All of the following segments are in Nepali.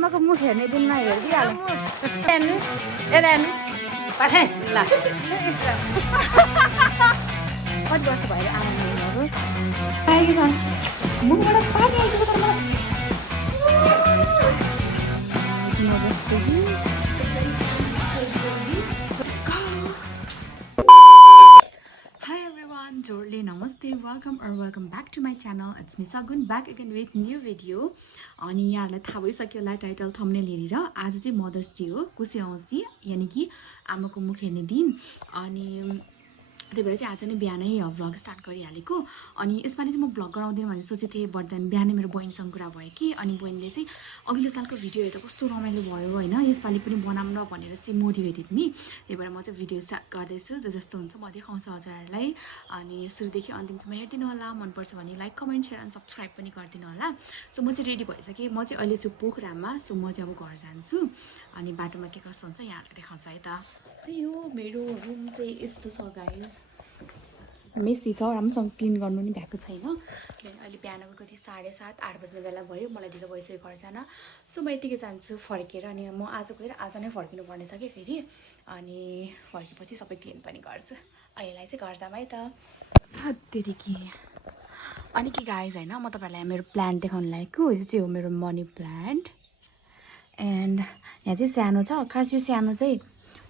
आमाको मुख हेर्ने दिनमा हेरिदिइहाल्नु पठाए ल कति वर्ष भयो आमा हेर्नु आएको छ मुखबाट पानी आइसक्यो तर जोरले नमस्ते welcome back to my channel it's me Sagun back again with new video अनि यहाँहरूलाई थाहा भइसक्यो होला टाइटल थम्बनेल हेरेर आज चाहिँ मदर्स डे हो कुशे औँसी यानि कि आमाको मुख हेर्ने दिन अनि त्यही भएर चाहिँ आज नै बिहानै भ्लग स्टार्ट गरिहालेको अनि यसपालि चाहिँ म भ्लग गराउँदैन भनेर सोचेको थिएँ बट देन बिहानै मेरो बहिनीसँग कुरा भयो कि अनि बहिनीले चाहिँ अघिल्लो सालको भिडियो हेरेर कस्तो रमाइलो भयो होइन यसपालि पनि बनाऊँ न भनेर चाहिँ मोटिभेटेड मी त्यही भएर म चाहिँ भिडियो स्टार्ट गर्दैछु जस्तो हुन्छ म देखाउँछु हजुरहरूलाई अनि सुरुदेखि अन्तिमसम्म हेरिदिनु होला मनपर्छ भने लाइक कमेन्ट सेयर अनि सब्सक्राइब पनि गरिदिनु होला सो म चाहिँ रेडी भइसकेँ म चाहिँ अहिले छु पोखरामा सो म चाहिँ अब घर जान्छु अनि बाटोमा के कस्तो हुन्छ यहाँहरूलाई देखाउँछ है त त्यही हो मेरो रुम चाहिँ यस्तो छ गाइज मेसी छ राम्रोसँग क्लिन गर्नु नि भएको छैन किनभने अहिले बिहानको कति 7:30 8 बज्ने बेला भयो मलाई ढिलो भइसक्यो घर जान सो म यतिकै जान्छु फर्केर अनि म आज गएर आज नै फर्किनु पर्ने छ कि फेरि अनि फर्केपछि सबै क्लिन पनि गर्छु अहिलेलाई चाहिँ घर जाम है त त्यति के अनि के गाइज होइन म तपाईँहरूलाई मेरो प्लान्ट देखाउनु लागेको यो चाहिँ हो मेरो मनी प्लान्ट एन्ड यहाँ चाहिँ सानो छ खास यो सानो चाहिँ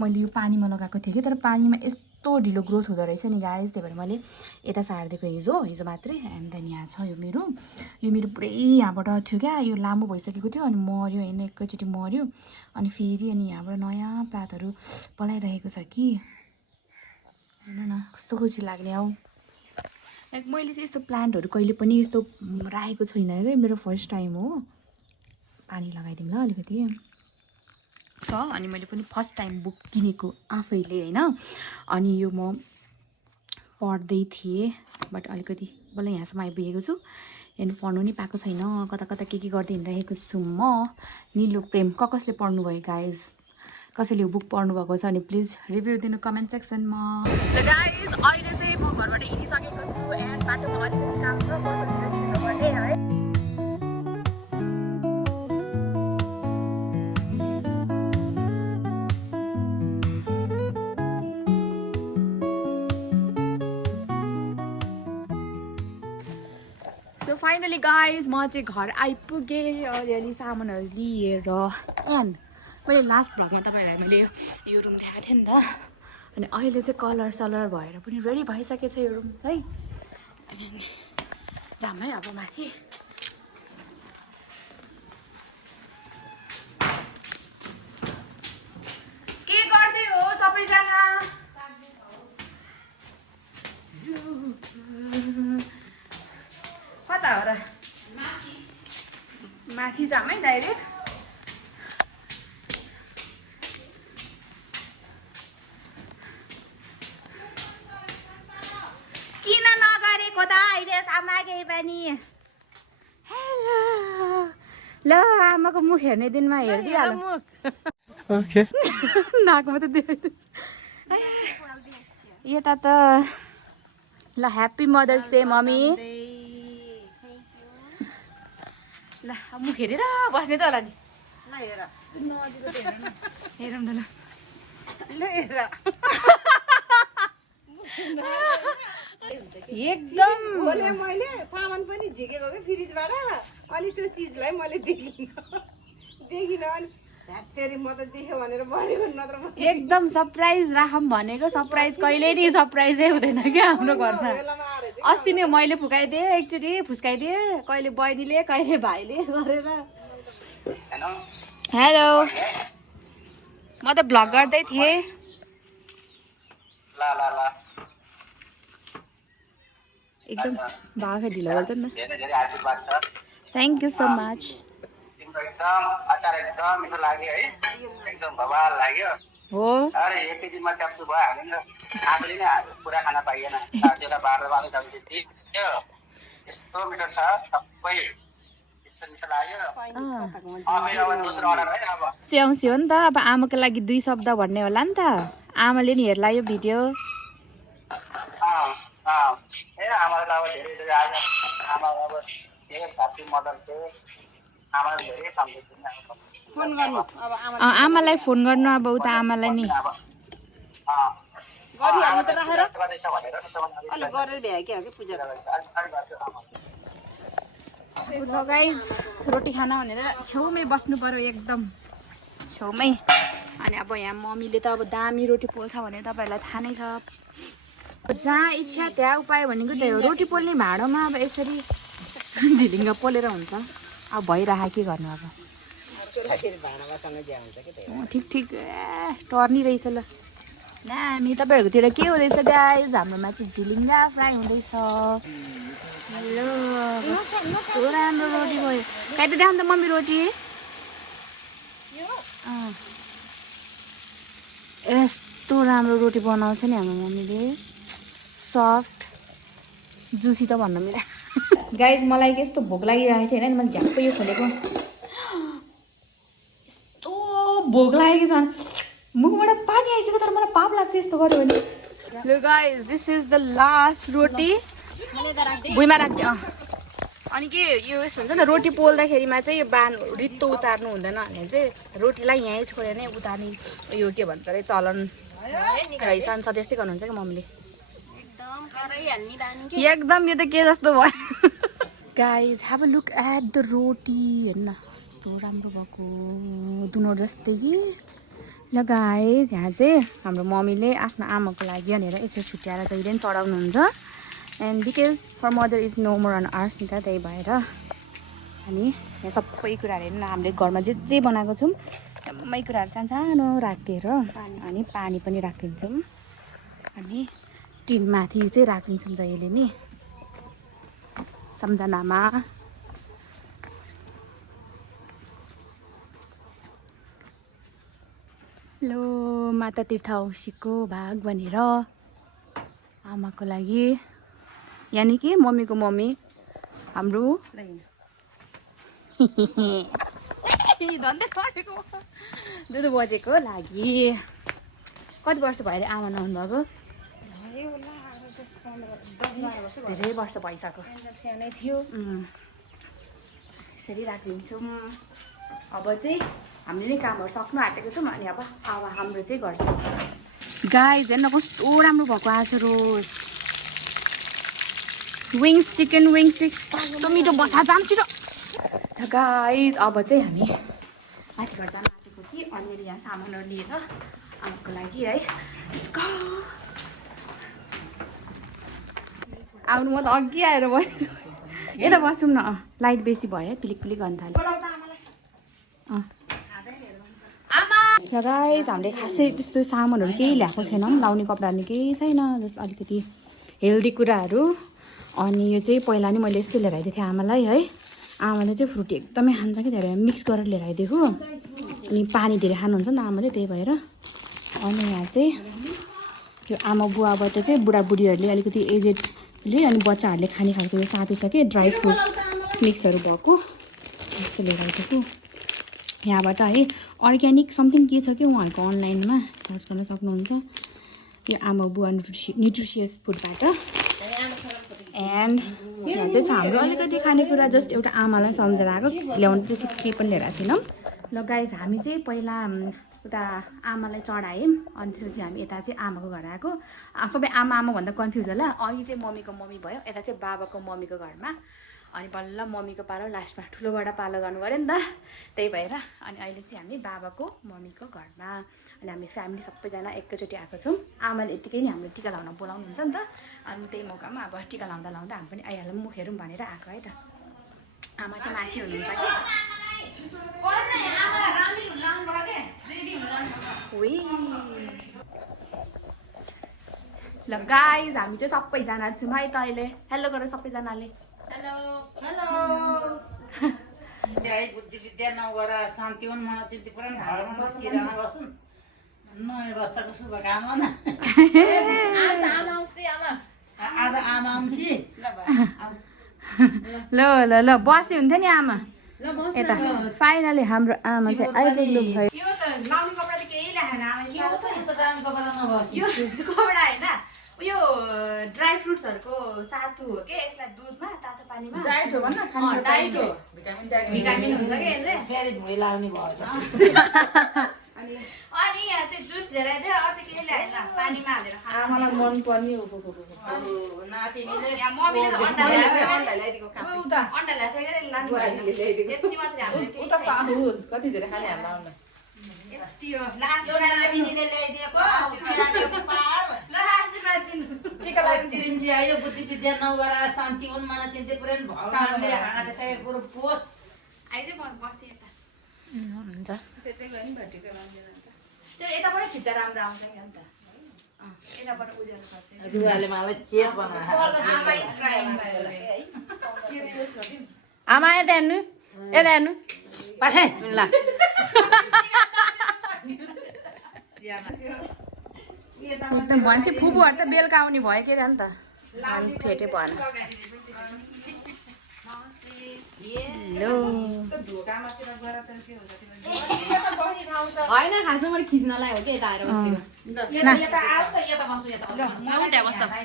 मैले यो पानीमा लगाएको थिएँ कि तर पानीमा यस्तो ढिलो ग्रोथ हुँदो रहेछ नि गाइज त्यही भएर मैले यता सारिदिएको हिजो मात्रै एन्ड देन यहाँ छ यो मेरो पुरै यहाँबाट थियो क्या यो लामो भइसकेको थियो अनि मऱ्यो होइन एकैचोटि मऱ्यो अनि फेरि अनि यहाँबाट नयाँ पातहरू पलाइरहेको छ कि हेर्नु न कस्तो खुसी लाग्ने हौ लाइक मैले चाहिँ यस्तो प्लान्टहरू कहिले पनि यस्तो राखेको छुइनँ क्या मेरो फर्स्ट टाइम हो पानी लगाइदिउँ ल अलिकति छ अनि मैले पनि फर्स्ट टाइम बुक किनेको आफैले होइन अनि यो म पढ्दै थिएँ बट अलिकति बल्ल यहाँसम्म आइपुगेको छु हेर्नु पढ्नु नि पाएको छैन कता कता के गर्दै हिँडिरहेको छु म निलो प्रेम कसले पढ्नुभयो गाइज कसैले यो बुक पढ्नुभएको छ भने प्लिज रिभ्यू दिनु कमेन्ट सेक्सनमा गाइज अहिले चाहिँ म घरबाट हिँडिसकेको छु एन्ड बाटोमा अलिकति काम छ है फाइनली गाइज म चाहिँ घर आइपुगेँ अलिअलि सामानहरू लिएर एन्ड मैले लास्ट भ्लगमा तपाईँहरूलाई मैले यो रुम देखाएको थिएँ नि त अनि अहिले चाहिँ कलर सलर भएर पनि रेडी भइसकेछ यो रुम चाहिँ अनि जाम है अब माथि के गर्दै हो सबैजना कता हो र माथि जाम है डाइरेक्ट किन नगरेको त अहिलेसम्म केही पनि हेलो ल आमाको मुख हेर्ने दिनमा हेरिदिइहाल्नु ओके नाकमा त देख्दै यता त ल ह्याप्पी मदर्स डे मम्मी ल मुख हेरेर बस्ने त होला नि ल हेर हेरौँ न ल हेर एकदम मैले सामान पनि झिकेको कि फ्रिजबाट अनि त्यो चिजलाई मैले देखिन अनि ध्यात्तेरी म त देख्यो भनेर भनेको नत्र एकदम सरप्राइज राखौँ भनेको सरप्राइज कहिले नि सरप्राइजै हुँदैन क्या हाम्रो घरमा अस्ति नै मैले फुकाइदिएँ एकचोटि फुस्काइदिएँ कहिले बहिनीले कहिले भाइले गरेर हेलो म त भ्लग गर्दै थिएँ एकदम भाग ढिलो गर्छ नि थ्याङ्क यू सो मच एकदम अचार एकदम मिठो लाग्यो है एकदम बवाल लाग्यो हो अरे एकै दिनमा क्याप्चर भयो हाल्नु आफूले नै पुरा खाना पाइएन साथीहरुलाई बाह्र जति यस्तो मिठो छ सबै यस्तो मिठो लाग्यो अब दोस्रो अर्डर है अब च्याउँसी हो नि त अब आमाको लागि 2 शब्द भन्ने होला नि त आमाले नि हेर्ला यो भिडियो ए आमालाई अब धेरै धेरै आज आमा अब धेरै ह्याप्पी मदर्स डे आमाले धेरै सम्झिन्छ नि अब फोन गर्नु अब आमा आमालाई फोन गर्नु अब उता आमालाई नि गरिहाल्नु त राखेर गर्दैछ भनेर नि तपाईँले अलि गरेर भ्याएकै हो कि पूजा ल गाइज रोटी खाना भनेर छेउमै बस्नु पर्यो एकदम छेउमै अनि अब यहाँ मम्मीले त अब दामी रोटी पोल्छ भने तपाईँहरूलाई थाहा नै छ जहाँ इच्छा त्यहाँ उपाय भनेको त्यही हो रोटी पोल्ने भाँडोमा अब यसरी झिलिङ्ग पोलेर हुन्छ अब भइरह के गर्नु अब ठिक ठिक टर्नी रहेछ ल नामी तपाईँहरूकोतिर के हुँदैछ गाइज हाम्रोमा चाहिँ झिलिङ्गा फ्राई हुँदैछ हेलो कस्तो राम्रो रोटी भयो कहीँ त देखाउनु त मम्मी रोटी यस्तो राम्रो रोटी बनाउँछ नि हाम्रो मम्मीले सफ्ट जुसी त भन्न मिल्दैन गाइज मलाई के यस्तो भोक लागिरहेको थियो होइन मैले झ्याप्पै यो खोलेको यस्तो भोक लागेको छ मुखबाट पानी आइसक्यो तर मलाई पाप लाग्छ यस्तो गऱ्यो भने ल guys this is the last roti भुइँमा राख्दै अनि के यो यस्तो हुन्छ नि रोटी पोल्दाखेरिमा चाहिँ यो बान रित्तो उतार्नु हुँदैन भने चाहिँ रोटीलाई यहीँ छोडेर नै उतार्ने यो के भन्छ अरे चलन रहेछ अनि त्यस्तै गर्नुहुन्छ क्या मम्मीले एकदम यो त के जस्तो भयो guys have a look at the roti हेर्न कस्तो राम्रो भएको दुनो जस्तै कि ल गाइज यहाँ चाहिँ हाम्रो मम्मीले आफ्नो आमाको लागि भनेर यसो छुट्याएर जहिले पनि चढाउनुहुन्छ and because for mother is no more on earth नि त त्यही भएर अनि यहाँ सबै कुराहरू हेर्नु हामीले घरमा जे जे बनाएको छौँ सबै कुराहरू सानो राखिदिएर अनि पानी पनि राखिदिन्छौँ अनि टिनमाथि चाहिँ राखिदिन्छौँ जहिले नि सम्झनामा लो माता तीर्थौसीको भाग भनेर आमाको लागि यानि कि मम्मीको मम्मी हाम्रो दुध बजेको लागि कति वर्ष भयो अरे आमा नहुनु भएको धेरै वर्ष भइसक्यो सानै थियो यसरी राखिदिन्छौँ अब चाहिँ हामीले नै कामहरू सक्नु आँटेको छौँ अनि अब हाम्रो चाहिँ गर्छ गाइज हेर्न कस्तो राम्रो भएको आज रोज विङ्स चिकन कस्तो मिठो बसा जाम छिटो गाइज अब चाहिँ हामी माथिबाट जान आँटेको कि अनि मैले यहाँ सामानहरू लिएर आमाको लागि है आउनु म त अघि आएर बस्छु यता बसौँ न लाइट बेसी भयो है पिलिक पिलिक गर्न थाल्यो र गाइज हामीले खासै त्यस्तो सामानहरू केही ल्याएको छैनौँ लाउने कपडाहरू केही छैन जस्तो अलिकति हेल्दी कुराहरू अनि यो चाहिँ पहिला नि मैले यस्तो लिएर आइदिएको थिएँ आमालाई है आमाले चाहिँ फ्रुटी एकदमै खान्छ कि धेरै मिक्स गरेर लिएर आइदिएको अनि पानी धेरै खानुहुन्छ नि त आमाले त्यही भएर अनि यहाँ चाहिँ त्यो आमा बुवाबाट चाहिँ बुढाबुढीहरूले अलिकति एजेडले अनि बच्चाहरूले खाने खालको यो सातु छ कि ड्राई फ्रुट्स मिक्सहरू भएको यस्तो लिएर आइदिएको यहाँबाट है अर्ग्यानिक समथिङ के छ कि उहाँहरूको अनलाइनमा सर्च गर्न सक्नुहुन्छ यो आमा बुवा न्युट्रिसियस फुडबाट एन्ड यहाँ चाहिँ छ हाम्रो अलिकति खानेकुरा जस्ट एउटा आमालाई सम्झेर आएको ल्याउनु त्यस्तो केही पनि लिएर आएको छैनौँ ल गाइज हामी चाहिँ पहिला उता आमालाई चढायौँ अनि त्यसपछि हामी यता चाहिँ आमाको घर आएको सबै आमा भन्दा कन्फ्युज होला अघि चाहिँ मम्मीको मम्मी भयो यता चाहिँ बाबाको मम्मीको घरमा अनि बल्ल मम्मीको पालो लास्टमा ठुलोबाट पालो गर्नु पऱ्यो नि त त्यही भएर अनि अहिले चाहिँ हामी बाबाको मम्मीको घरमा अनि हामी फ्यामिली सबैजना एकैचोटि आएको छौँ आमाले यत्तिकै नि हामीले टिका लाउन बोलाउनुहुन्छ नि त अनि त्यही मौकामा अब टिका लाउँदा लाउँदा हामी पनि आइहालौँ मुख हेरौँ भनेर आएको है त आमा चाहिँ माथि हुनुहुन्छ कि ल गाइज हामी चाहिँ सबैजना छौँ है त अहिले हेलो गर सबैजनाले हेलो हेलो जय बुद्धि विद्या नगर शान्ति हुन् मन चिन्ति पुराण भगवान सिरामा बसुन् नयाँ वर्षको शुभकामना आज आमा आउँछ ल ल ल बसे हुन्थ्यो नि आमा यता फाइनली हाम्रो आमा चाहिँ आइपुग्नु भयो यो त लाउने कपडा त केही ल्याएन आमा यो त दामी कपडा नभस् यो कपडा हैन उयो ड्राई फ्रुट्सहरूको सातु हो के यसलाई दुधमा तातो पानीमा डाइट हो भन्न डाइट हो भिटामिन भिटामिन हुन्छ कि यसले फेरि धुँडी लाग्ने भयो अनि यहाँ चाहिँ जुस लिएर आइदियो अर्को के ल्याएन पानीमा हालेर आमालाई मन पर्ने हो नातिनीले यहाँ मम्मीले त अन्डा ल्याएको अन्डा ल्याएको थियो के लानु यति मात्रै हामीले उता साहु कति धेरै खाने हामीलाई आउन यति हो आशीर्वाद नातिनीले ल्याइदिएको ल आशीर्वाद दिनु टिका लाग्छ सिरिन्जी आयो बुद्धि विद्या नगरा शान्ति उन्माना चिन्ते प्रेम भगवानले हाँगा देखाएको कुरो पोस्ट आइज म बसेँ यता त्यतै गयो नि भटिको लाउँदैन त त्यो यताबाट खिच्दा राम्रो आउँछ नि अन्त यताबाट उज्यालो सक्छ रुवाले मलाई चेत बनायो आमा इज क्राइङ आमा यता हेर्नु पठाए ल एकदम भन्छ फुपूहरू त बेलुका आउने भयो के अरे नि त अनि फेटे भएन होइन खासमा मैले खिच्नलाई हो कि यता आएर बसेको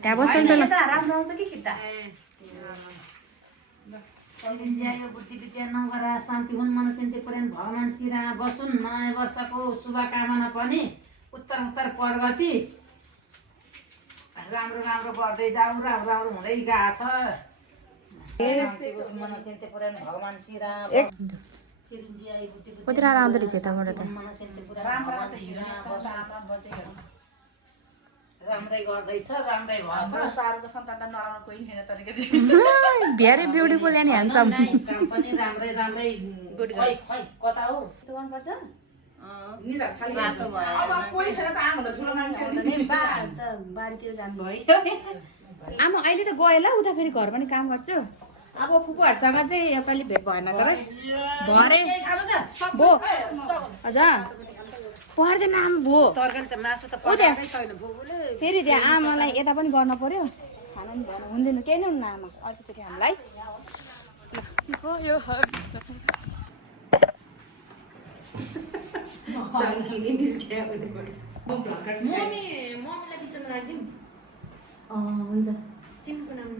त्यहाँ बस्छ नि त ल राम्रो आउँछ कि खिच्दा सिरिन्जी आयो बुद्धि विद्या नगरा शान्ति उन्माना चिन्ते प्रेम भगवान श्रीराम बसुन् नयाँ वर्षको शुभकामना पनि उत्तर प्रगति राम्रो राम्रो बढ्दै जाऊ राम्रो राम्रो हुँदै गएको छ शान्ति उन्माना चिन्ते प्रेम भगवान श्रीराम सिरिन्जी आयो बुद्धि विद्या कति राम्रो आउँदो रहेछ यताबाट त उन्माना चिन्ते प्रेम भगवान श्रीराम राम्रै गर्दैछ राम्रै भएछ सारोको सन्तान त नराम्रो कोही छैन तरिका भेरी ब्युटिफुल एन्ड ह्यान्डसम काम पनि राम्रै गुड खै कता हो त्यो गर्नुपर्छ निधार खाली रातो भयो अब कोही छैन त आमा त ठुलो मान्छे हो नि बारीतिर जानुभयो आमा अहिले त गयो ल उता फेरि घर पनि काम गर्छु अब फुपूहरूसँग चाहिँ योपालि भेट भएन तर भरे भो हजुर पढ्दै नाम भो तरकारी त मासु त ऊ त्यहाँ छैन बुबुले फेरि त्यहाँ आमालाई यता पनि गर्न पर्यो खाना पनि भएन हुँदैन केही नै हुन्न आमा अर्कोचोटि हामीलाई चम्किने निस्क्यो मम्मीलाई पिक्चरमा राखिदिउँ हुन्छ तिमीको नाम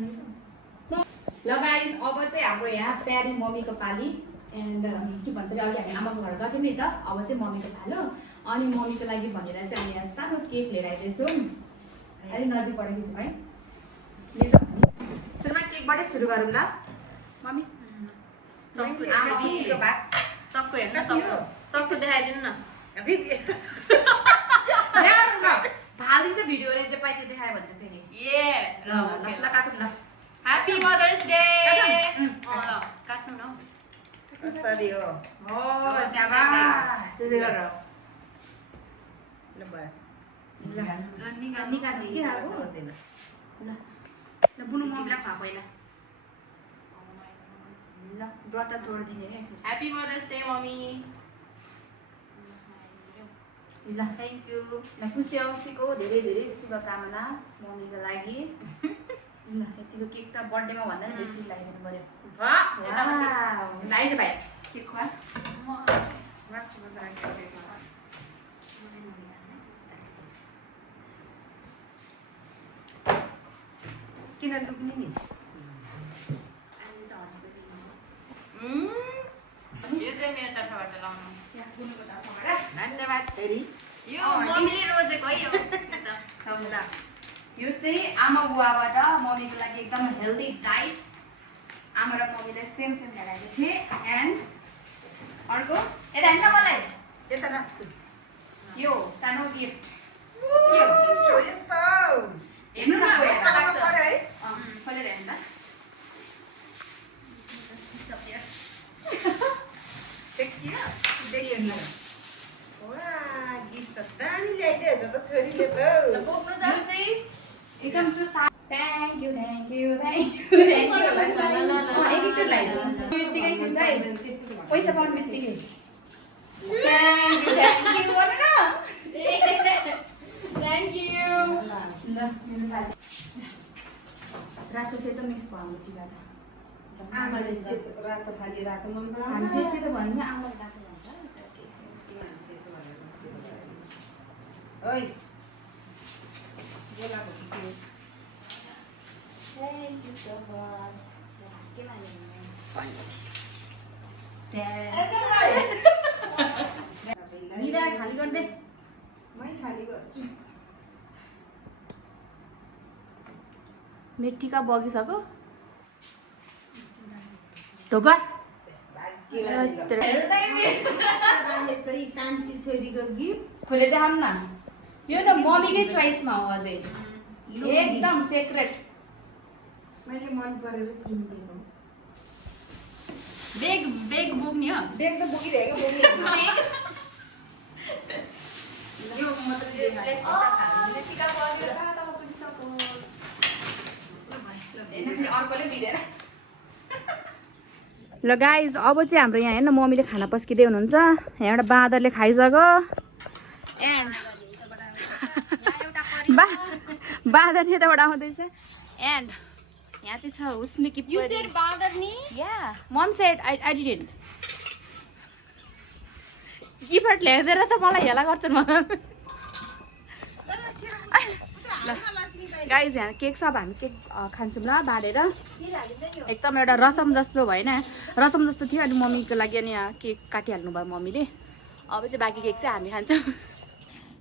ल गाइस अब चाहिँ हाम्रो यहाँ प्यारी मम्मीको पाली एन्ड के भन्छ अरे अघि हामी आमाको घर गएको थियौँ नि त अब चाहिँ मम्मीको पालो अनि मम्मीको लागि भनेर चाहिँ हामी यहाँ सानो केक लिएर आइदिएछौँ अलिक नजिक पढेको छु है सुरुमा केकबाटै सुरु गरौँ ल मम्मी चक्कु हेर्न चक्कु देखाइदिनु न फालिदिन्छ भिडियो रेन्ज चाहिँ पाइते देखायो भने त फेरि ल काटौँ ल ह्याप्पी मदर्स डे काट्नु न सरी हो त्यसै गरेर ल भयो निकाल्ने के हाल्नु गर्दैन ल बुनु मम्मीलाई खुवा पहिला ल व्रत तोडिदिने है यसरी ह्याप्पी मदर्स डे मम्मी ल थ्याङ्क यू ल खुसी औँसीको धेरै धेरै शुभकामना मम्मीको लागि ल यतिको केक त बर्थडेमा भन्दा नि बेसी लगाइदिनु पर्यो आइज भाइ केक खुवा किन लुक्ने नि यो चाहिँ मेरो तर्फबाट लाउनु यहाँ बुनुको तर्फबाट धन्यवाद छोरी यो मम्मीले रोजेको है यो त यो चाहिँ आमा बुवाबाट मम्मीको लागि एकदम हेल्दी डाइट आमा र मम्मीले सेम ल्याइदिएको थिएँ एन्ड अर्को यता हेर्न मलाई यता राख्छु यो सानो गिफ्ट के हो यस्तो हेर्नु न यस्तो लाग्छ है खोलेर हेर्नु देखियो देखियो वा गिफ्ट त दामी ल्याइदिएछ त छोरीले त यो चाहिँ एकदम त्यो थ्याङ्क यू एकैचोटि लगाइदिनु बित्तिकै सिक्छ है पैसा पाउनु बित्तिकै थ्याङ्क यू गर्नु न थ्याङ्क यू ल रातो सेतो मिक्स भयो हाम्रो टिका त आमाले सेतो रातो खाली रातो मन पराउँछ हामीले सेतो भयो भने आमाले रातो भन्छ ओइ Thank you so much. के मिरा खाली गर्दै मै खाली गर्छु मेटिका बगिसक्यो ढोका चाहिँ कान्छी छोरीको गिफ्ट खोलेर देखाउनु न यो त मम्मीकै चोइसमा हो अझै एकदम सेक्रेट मैले मन परेर किनिदिएको बेग बेग बोक्ने हो बेग त बोकिरहेको बोकिरहेको यो मात्र मेटिका बगेर कहाँ तब पुगिसक्यो अर्कोले दिँदैन ल गाइज अब चाहिँ हाम्रो यहाँ हेर्न मम्मीले खाना पस्किँदै हुनुहुन्छ यहाँ एउटा बाँदरले खाइसक्यो एन्ड बाँदर यताबाट आउँदैछ एन्ड यहाँ चाहिँ छ उसने कि You said बाँदर नि या मम सेड आई डिडन्ट गिफ्ट ल्याइदिएर त मलाई हेला गर्छन् गाइज यहाँ केक छ अब हामी केक खान्छौँ ल बाँडेर एकदम एउटा रसम जस्तो भएन रसम जस्तो थियो अनि मम्मीको लागि अनि यहाँ केक काटिहाल्नु भयो मम्मीले अब चाहिँ बाँकी केक चाहिँ हामी खान्छौँ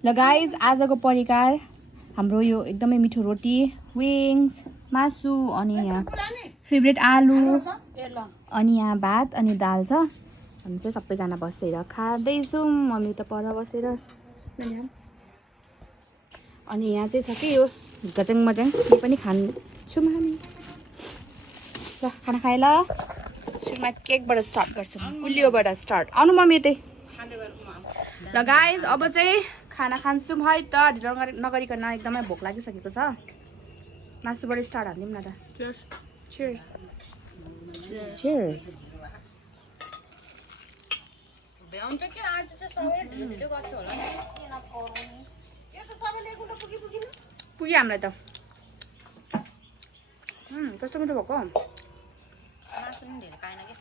ल गाइज आजको परिकार हाम्रो यो एकदमै मिठो रोटी विङ्स मासु अनि यहाँ फेभरेट आलु अनि यहाँ भात अनि दाल छ हामी चाहिँ सबैजना बसेर खाँदैछौँ मम्मी त पर बसेर अनि यहाँ चाहिँ छ कि यो गजङ मजङ यो पनि खान्छौँ हामी ल खाना खाए ल सुरुमा केकबाट स्टार्ट गर्छौँ उलियोबाट स्टार्ट आउनु मम्मी यतै ल गाइज अब चाहिँ खाना खान्छौँ है त ढिलो नगरिकन एकदमै भोक लागिसकेको छ मासुबाट स्टार्ट हालिदिउँ न त Cheers. Cheers. भ्याउँछ कि आज चाहिँ सबैले ढिलो गर्छ होला नि यो त सबैले एकउन्टा पुग्यो पुग्यो हामीलाई त कस्तो मिठो भएको मासु पनि धेरै पाएन कि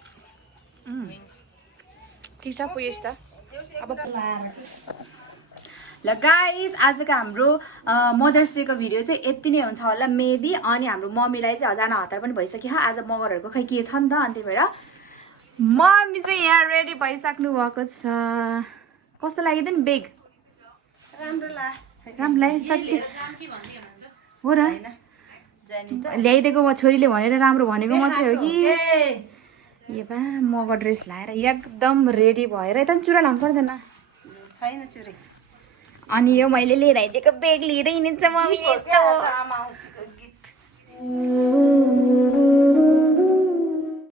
ठिक छ पुगेस् त अब ल गाइज आजको हाम्रो मदर्स डेको भिडियो चाहिँ यति नै हुन्छ होला मेबी अनि हाम्रो मम्मीलाई चाहिँ हजाना हतार पनि भइसक्यो आज मगरहरूको खै के छ नि त अनि त्यही भएर मम्मी चाहिँ यहाँ रेडी भइसक्नु भएको छ कस्तो लाग्यो त नि बेग राम्रो लाग्यो साँच्ची हो र ल्याइदिएको म छोरीले भनेर राम्रो भनेको मात्रै हो कि ए बा मगर ड्रेस लाएर एकदम रेडी भएर यता चुरा लाउनु पर्दैन छैन चुरे अनि यो मैले लिएर आइदिएको बेग लिएर हिँडिन्छ मम्मी आमाउसीको गिफ्ट